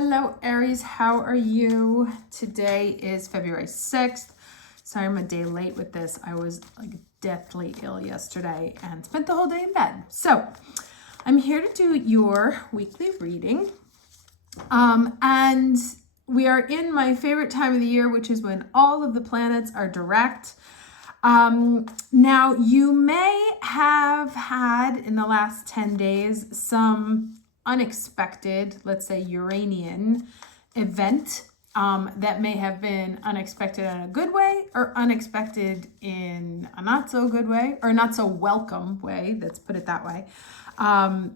Hello, Aries. How are you? Today is February 6th. Sorry, I'm a day late with this. I was like deathly ill yesterday and spent the whole day in bed. So I'm here to do your weekly reading. And we are in my favorite time of the year, which is when all of the planets are direct. Now, you may have had in the last 10 days some unexpected, let's say Uranian event that may have been unexpected in a good way or unexpected in a not so good way or not so welcome way. Let's put it that way. I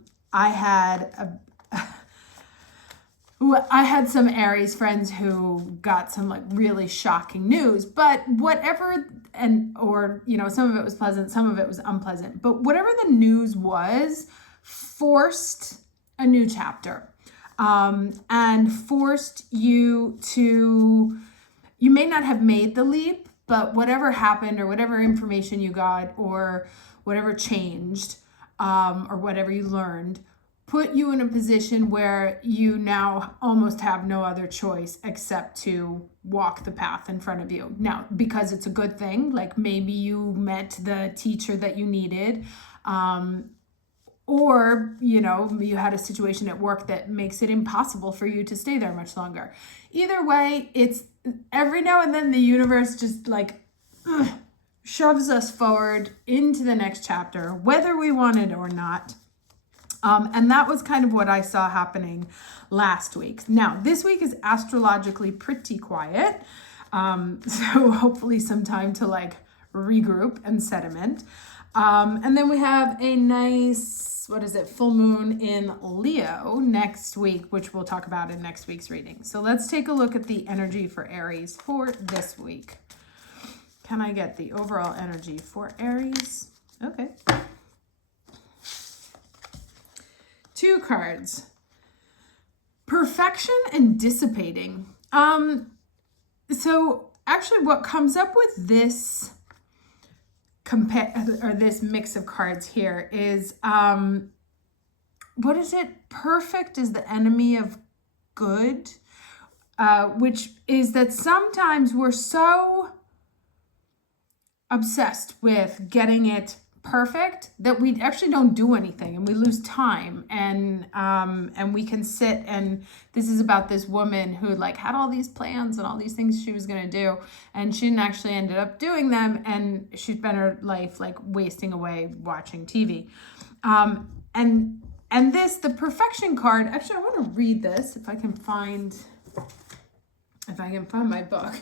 had some Aries friends who got some like really shocking news, but whatever, some of it was pleasant, some of it was unpleasant, but whatever the news was forced a new chapter, and forced you to, you may not have made the leap, but whatever happened or whatever information you got or whatever changed, or whatever you learned, put you in a position where you now almost have no other choice except to walk the path in front of you. Now, because it's a good thing, like maybe you met the teacher that you needed, or, you had a situation at work that makes it impossible for you to stay there much longer. Either way, it's every now and then the universe just shoves us forward into the next chapter, whether we want it or not. And that was kind of what I saw happening last week. Now, this week is astrologically pretty quiet. So hopefully some time to regroup and sediment. And then we have a nice, full moon in Leo next week, which we'll talk about in next week's reading. So let's take a look at the energy for Aries for this week. Can I get the overall energy for Aries? Okay. 2 cards. Perfection and dissipating. So actually what comes up with this this mix of cards here is, what is it? Perfect is the enemy of good, which is that sometimes we're so obsessed with getting it perfect that we actually don't do anything and we lose time, and we can sit, and this is about this woman who had all these plans and all these things she was going to do, and she didn't actually ended up doing them, and she spent her life wasting away watching TV. And this, the perfection card, actually I want to read this if I can find my book.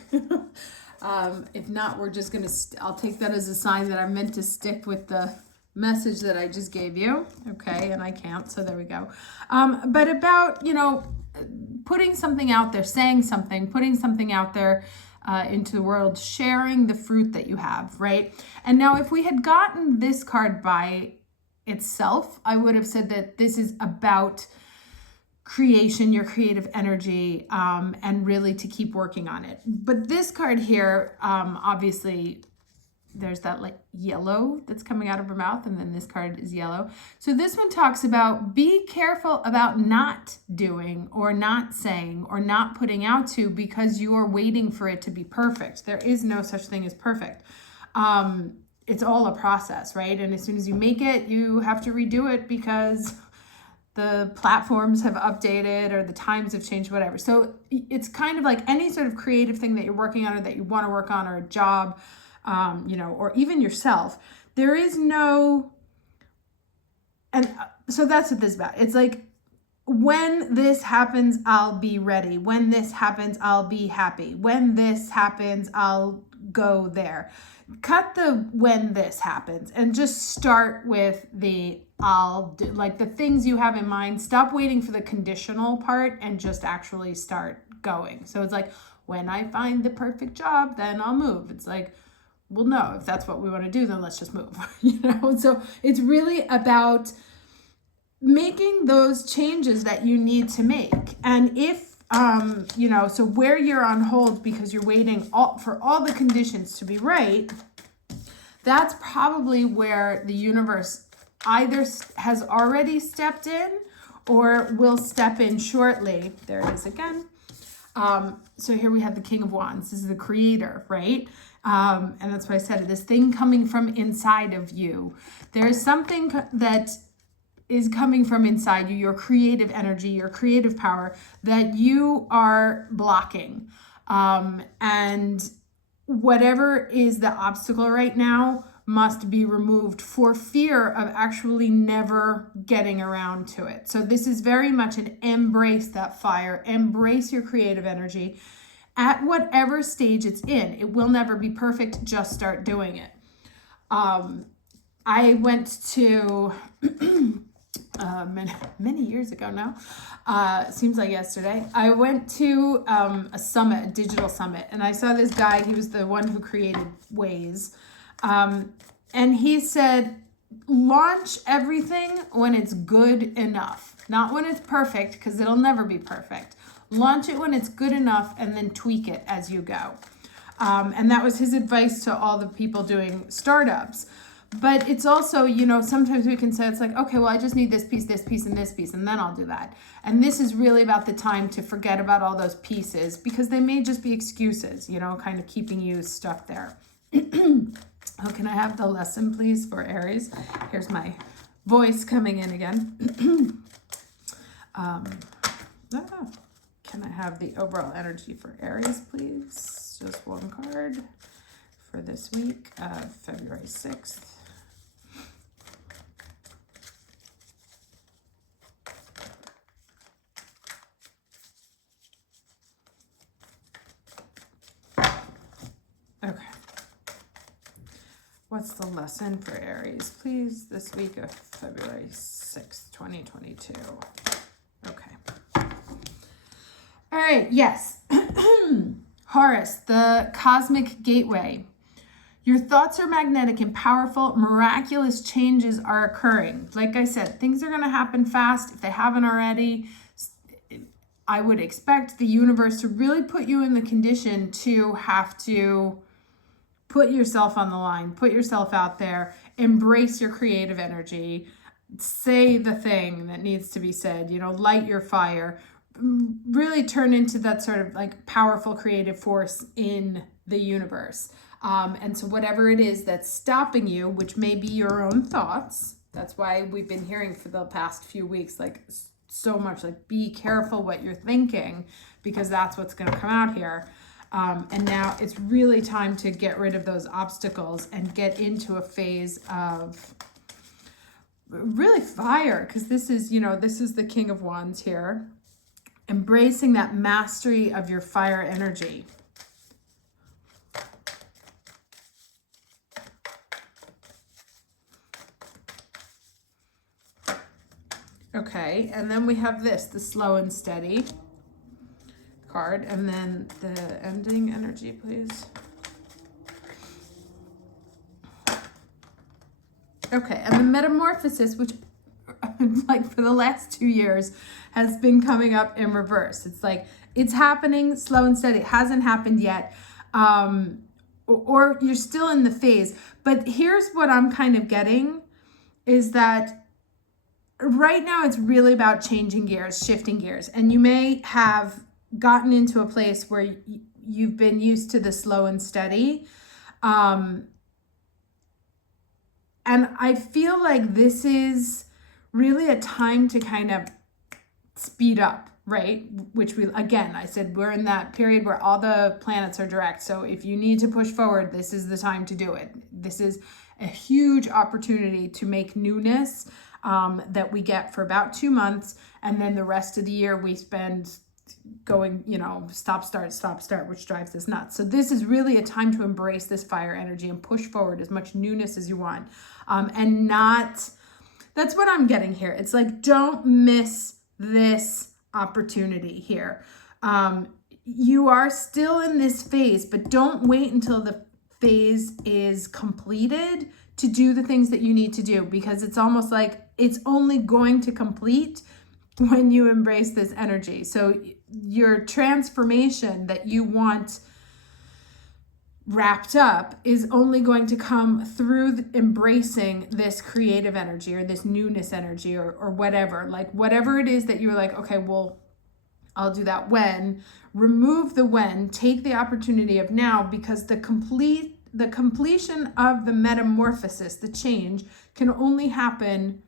If not, we're just going to, I'll take that as a sign that I'm meant to stick with the message that I just gave you. Okay. And I can't. So there we go. But about, putting something out there, saying something, putting something out there into the world, sharing the fruit that you have. Right. And now if we had gotten this card by itself, I would have said that this is about creation, your creative energy, and really to keep working on it. But this card here, obviously there's that yellow that's coming out of her mouth, and then this card is yellow. So this one talks about be careful about not doing or not saying or not putting out to, because you are waiting for it to be perfect. There is no such thing as perfect. It's all a process, right? And as soon as you make it, you have to redo it because the platforms have updated or the times have changed, whatever. So it's kind of like any sort of creative thing that you're working on or that you want to work on, or a job, or even yourself. There is no, and so that's what this is about. It's when this happens, I'll be ready. When this happens, I'll be happy. When this happens, I'll go there. Cut the when this happens and just start with the I'll do, the things you have in mind. Stop waiting for the conditional part and just actually start going. So it's when I find the perfect job, then I'll move. It's well, no, if that's what we want to do, then let's just move, So it's really about making those changes that you need to make. And if, so where you're on hold because you're waiting for all the conditions to be right, that's probably where the universe either has already stepped in or will step in shortly. There it is again. So here we have the King of Wands. This is the creator, right? And that's why I said it, this thing coming from inside of you. There's something that is coming from inside you, your creative energy, your creative power that you are blocking. And whatever is the obstacle right now must be removed for fear of actually never getting around to it. So this is very much an embrace that fire, embrace your creative energy at whatever stage it's in. It will never be perfect, just start doing it. I went to many years ago now, seems like yesterday, I went to a summit, a digital summit, and I saw this guy. He was the one who created Waze, and he said, launch everything when it's good enough, not when it's perfect, because it'll never be perfect. Launch it when it's good enough and then tweak it as you go. And that was his advice to all the people doing startups. But it's also, you know, sometimes we can say, it's like, okay, well, I just need this piece, and this piece, and then I'll do that. And this is really about the time to forget about all those pieces, because they may just be excuses, you know, kind of keeping you stuck there. Oh, can I have the lesson, please, for Aries? Here's my voice coming in again. Can I have the overall energy for Aries, please? Just one card for this week, February 6th. Okay. What's the lesson for Aries, please, this week of February 6th, 2022? Okay. All right, yes. Horus, the cosmic gateway. Your thoughts are magnetic and powerful. Miraculous changes are occurring. Like I said, things are going to happen fast. If they haven't already, I would expect the universe to really put you in the condition to have to put yourself on the line, put yourself out there, embrace your creative energy, say the thing that needs to be said, you know, light your fire, really turn into that sort of like powerful creative force in the universe. And so whatever it is that's stopping you, which may be your own thoughts, that's why we've been hearing for the past few weeks, like so much, like be careful what you're thinking, because that's what's going to come out here. And now it's really time to get rid of those obstacles and get into a phase of really fire, because this is, you know, this is the King of Wands here. Embracing that mastery of your fire energy. Okay, and then we have this, the slow and steady card, and then the ending energy, please. Okay, and the metamorphosis, which like for the last 2 years has been coming up in reverse. It's like it's happening slow and steady. It hasn't happened yet, or you're still in the phase. But here's what I'm kind of getting is that right now it's really about changing gears, shifting gears, and you may have gotten into a place where you've been used to the slow and steady. And I feel like this is really a time to kind of speed up, right? Which we, again, I said, we're in that period where all the planets are direct. So if you need to push forward, this is the time to do it. This is a huge opportunity to make newness that we get for about 2 months. And then the rest of the year we spend going, you know, stop, start, which drives us nuts. So this is really a time to embrace this fire energy and push forward as much newness as you want. And not, that's what I'm getting here. It's like, don't miss this opportunity here. You are still in this phase, but don't wait until the phase is completed to do the things that you need to do, because it's almost like it's only going to complete when you embrace this energy. So your transformation that you want wrapped up is only going to come through embracing this creative energy or this newness energy or whatever. Like whatever it is that you're like, okay, well, I'll do that when. Remove the when, take the opportunity of now, because the completion of the metamorphosis, the change, can only happen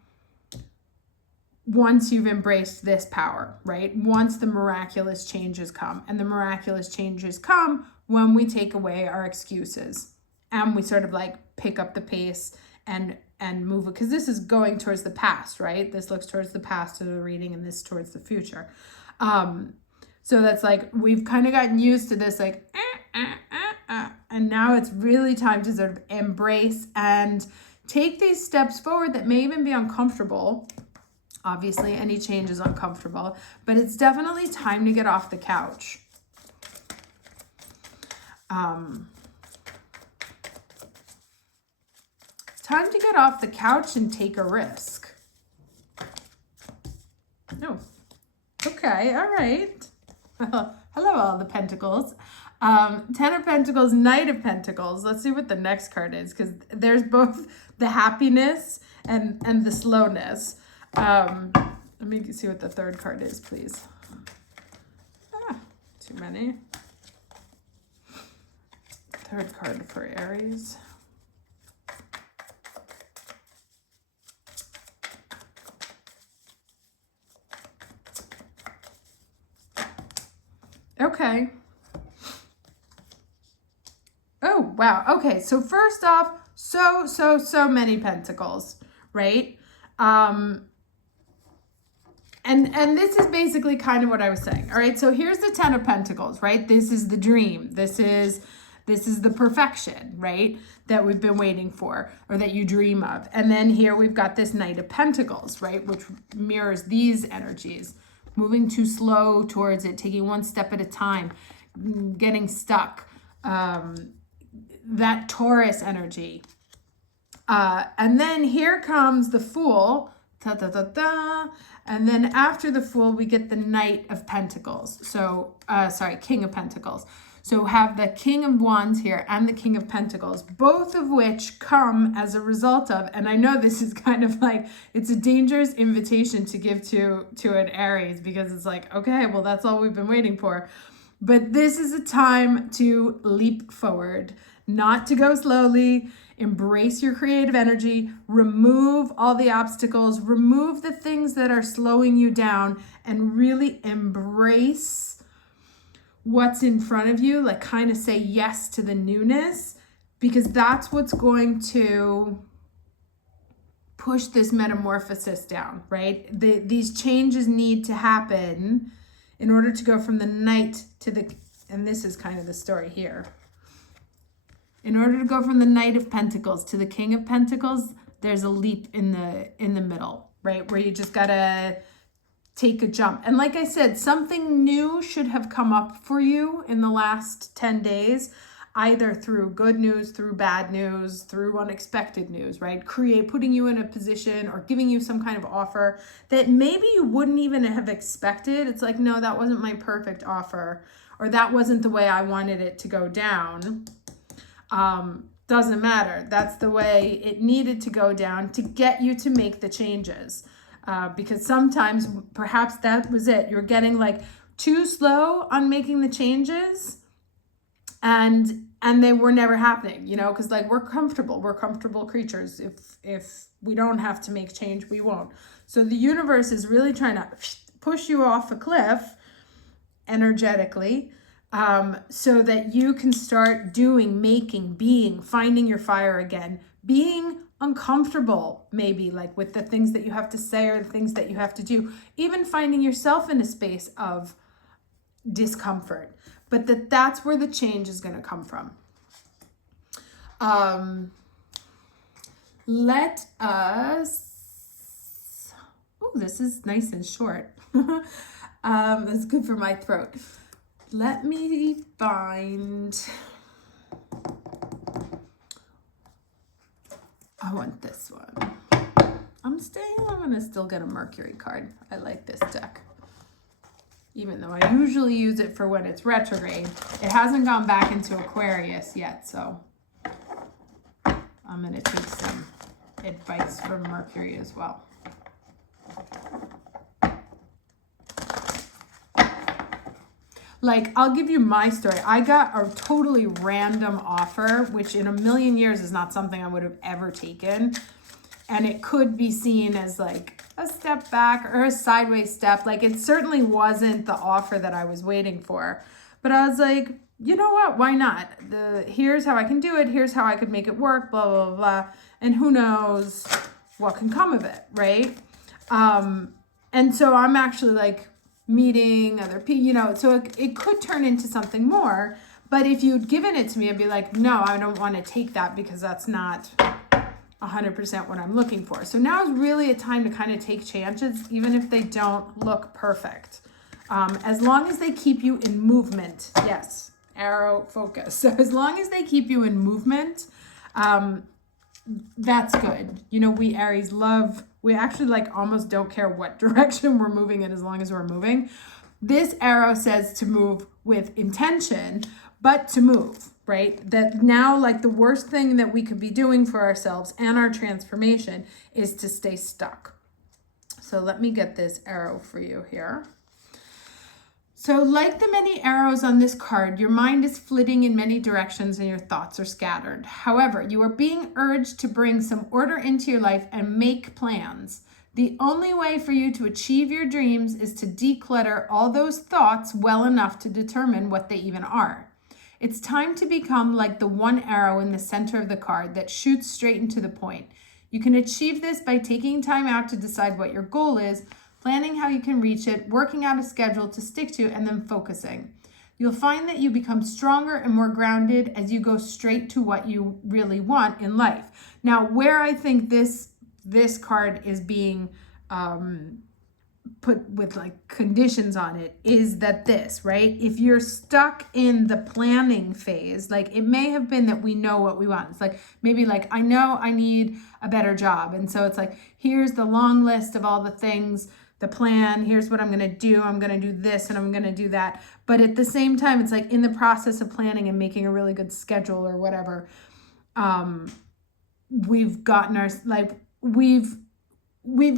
once you've embraced this power, right? Once the miraculous changes come. And the miraculous changes come when we take away our excuses and we sort of like pick up the pace and move it, because this is going towards the past, right? This looks towards the past of the reading and this towards the future. So that's like, we've kind of gotten used to this, like, and now it's really time to sort of embrace and take these steps forward that may even be uncomfortable. Obviously, any change is uncomfortable, but it's definitely time to get off the couch. It's time to get off the couch and take a risk. No. Okay, all right. Hello, all the pentacles. 10 of Pentacles, Knight of Pentacles. Let's see what the next card is, because there's both the happiness and the slowness. Let me see what the third card is, please. Too many. Third card for Aries. Okay. Oh, wow. Okay. So first off, so many pentacles, right? And this is basically kind of what I was saying. All right. So here's the 10 of Pentacles, right? This is the dream. This is the perfection, right? That we've been waiting for, or that you dream of. And then here we've got this Knight of Pentacles, right? Which mirrors these energies. Moving too slow towards it, taking one step at a time, getting stuck. That Taurus energy. And then here comes the Fool. Da, da, da, da. And then after the Fool, we get the Knight of Pentacles. So, King of Pentacles. So have the King of Wands here and the King of Pentacles, both of which come as a result of, and I know this is kind of like, it's a dangerous invitation to give to an Aries, because it's like, okay, well, that's all we've been waiting for. But this is a time to leap forward, not to go slowly. Embrace your creative energy, remove all the obstacles, remove the things that are slowing you down, and really embrace what's in front of you. Like, kind of say yes to the newness, because that's what's going to push this metamorphosis down, right? These changes need to happen in order to go from the Knight to the, and this is kind of the story here. In order to go from the Knight of Pentacles to the King of Pentacles, there's a leap in the middle, right? Where you just gotta take a jump. And like I said, something new should have come up for you in the last 10 days, either through good news, through bad news, through unexpected news, right? Putting you in a position or giving you some kind of offer that maybe you wouldn't even have expected. It's like, no, that wasn't my perfect offer, or that wasn't the way I wanted it to go down. Doesn't matter. That's the way it needed to go down to get you to make the changes. Because sometimes perhaps that was it. You're getting like too slow on making the changes, and they were never happening, you know, because like we're comfortable creatures. If we don't have to make change, we won't. So the universe is really trying to push you off a cliff energetically, so that you can start doing, making, being, finding your fire again, being uncomfortable, maybe like with the things that you have to say or the things that you have to do, even finding yourself in a space of discomfort, but that's where the change is going to come from. Let us, oh, this is nice and short. That's good for my throat. Let me find, I want this one. I'm gonna still get a Mercury card. I like this deck. even though I usually use it for when it's retrograde. It hasn't gone back into Aquarius yet, so I'm going to take some advice from Mercury as well. Like, I'll give you my story. I got a totally random offer, which in a million years is not something I would have ever taken. And it could be seen as like a step back or a sideways step. Like, it certainly wasn't the offer that I was waiting for. But I was like, you know what? Why not? Here's how I can do it. Here's how I could make it work, blah, blah, blah, blah. And who knows what can come of it, right? And so I'm actually like meeting other people, you know, so it could turn into something more. But if you'd given it to me, I'd be like, no, I don't want to take that because that's not 100% what I'm looking for. So now is really a time to kind of take chances, even if they don't look perfect. As long as they keep you in movement. Yes, arrow focus. So as long as they keep you in movement, that's good. You know, we Aries we actually like almost don't care what direction we're moving in as long as we're moving. This arrow says to move with intention, but to move, right? That now, like, the worst thing that we could be doing for ourselves and our transformation is to stay stuck. So let me get this arrow for you here. So like the many arrows on this card, your mind is flitting in many directions and your thoughts are scattered. However, you are being urged to bring some order into your life and make plans. The only way for you to achieve your dreams is to declutter all those thoughts well enough to determine what they even are. It's time to become like the one arrow in the center of the card that shoots straight into the point. You can achieve this by taking time out to decide what your goal is, planning how you can reach it, working out a schedule to stick to, and then focusing. You'll find that you become stronger and more grounded as you go straight to what you really want in life. Now, where I think this card is being put with like conditions on it is that this, right? If you're stuck in the planning phase, like it may have been that we know what we want. It's like, maybe like, I know I need a better job. And so it's like, here's the long list of all the things, the plan, here's what I'm going to do. I'm going to do this and I'm going to do that. But at the same time, it's like in the process of planning and making a really good schedule or whatever, we've gotten our, like, we've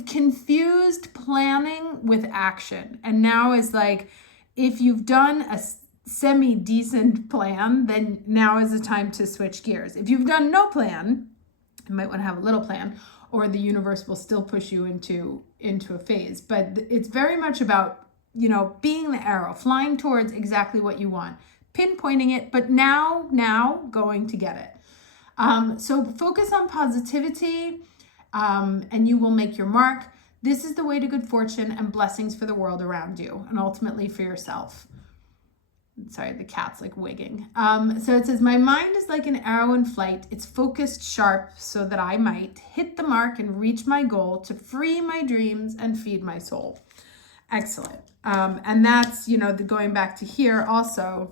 confused planning with action. And now is like, if you've done a semi-decent plan, then now is the time to switch gears. If you've done no plan, you might want to have a little plan, or the universe will still push you into a phase. But it's very much about, you know, being the arrow, flying towards exactly what you want, pinpointing it, but now going to get it. So focus on positivity, and you will make your mark. This is the way to good fortune and blessings for the world around you, and ultimately for yourself. Sorry, the cat's like wigging. So it says, my mind is like an arrow in flight. It's focused sharp so that I might hit the mark and reach my goal to free my dreams and feed my soul. Excellent. And that's, you know, going back to here also,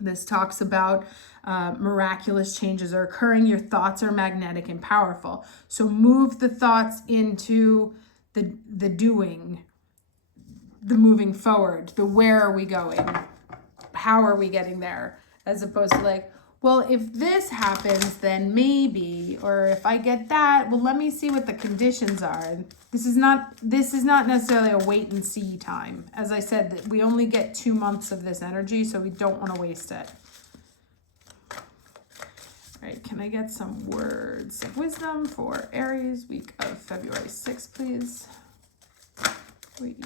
this talks about miraculous changes are occurring. Your thoughts are magnetic and powerful. So move the thoughts into the doing, the moving forward, the where are we going? How are we getting there? As opposed to like, well, if this happens, then maybe, or if I get that, well, let me see what the conditions are. And this is not necessarily a wait and see time. As I said, that we only get 2 months of this energy, so we don't want to waste it. All right, can I get some words of wisdom for Aries, week of February 6th, please? Wait.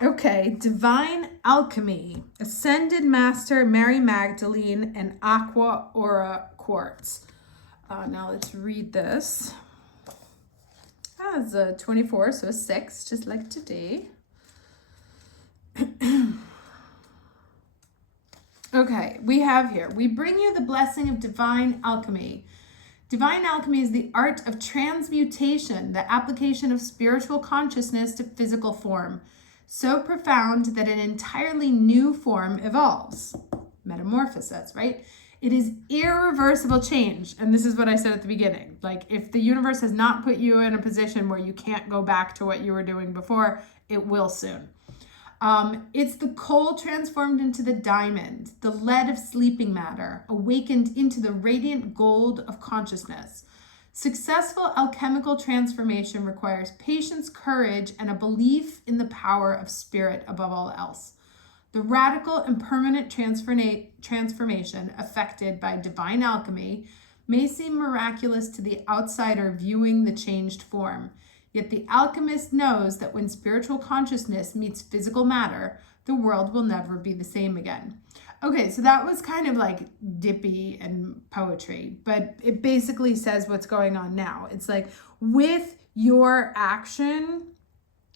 Okay, divine alchemy, ascended master Mary Magdalene, and aqua aura quartz. Now let's read this. It's a 24, so a 6, just like today. Okay, we have here, we bring you the blessing of divine alchemy. Divine alchemy is the art of transmutation, the application of spiritual consciousness to physical form, so profound that an entirely new form evolves. Metamorphosis, right? It is irreversible change. And this is what I said at the beginning. Like, if the universe has not put you in a position where you can't go back to what you were doing before, it will soon. It's the coal transformed into the diamond, the lead of sleeping matter, awakened into the radiant gold of consciousness. Successful alchemical transformation requires patience, courage, and a belief in the power of spirit above all else. The radical and permanent transformation effected by divine alchemy may seem miraculous to the outsider viewing the changed form. Yet the alchemist knows that when spiritual consciousness meets physical matter, the world will never be the same again. Okay, so that was kind of like dippy and poetry, but it basically says what's going on now. It's like, with your action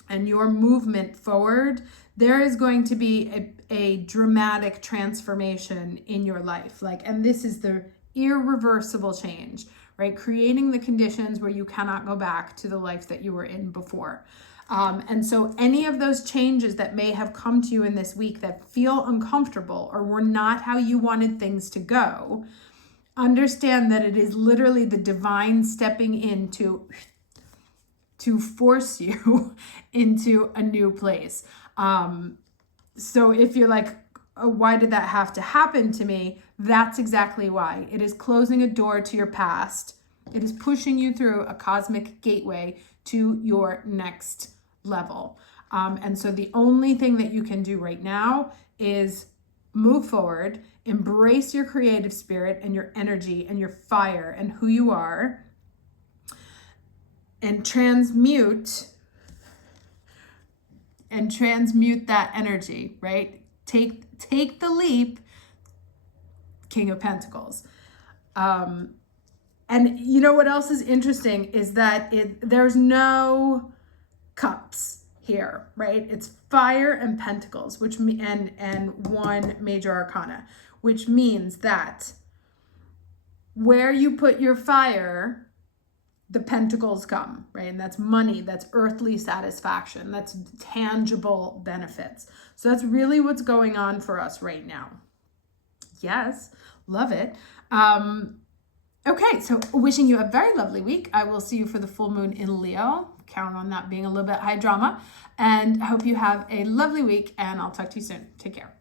and your movement forward, there is going to be a dramatic transformation in your life. Like, and this is the irreversible change, right? Creating the conditions where you cannot go back to the life that you were in before. And so any of those changes that may have come to you in this week that feel uncomfortable or were not how you wanted things to go, understand that it is literally the divine stepping in to force you into a new place. So if you're like, oh, why did that have to happen to me? That's exactly why. It is closing a door to your past. It is pushing you through a cosmic gateway to your next level. And so the only thing that you can do right now is move forward, embrace your creative spirit and your energy and your fire and who you are, and transmute that energy, right? Take the leap, King of Pentacles. And you know what else is interesting is that there's no cups here, right? It's fire and pentacles, and one major arcana, which means that where you put your fire, the pentacles come, right? And that's money, that's earthly satisfaction, that's tangible benefits. So that's really what's going on for us right now. Yes, love it. Okay, so wishing you a very lovely week. I will see you for the full moon in Leo. Count on that being a little bit high drama. And I hope you have a lovely week, and I'll talk to you soon. Take care.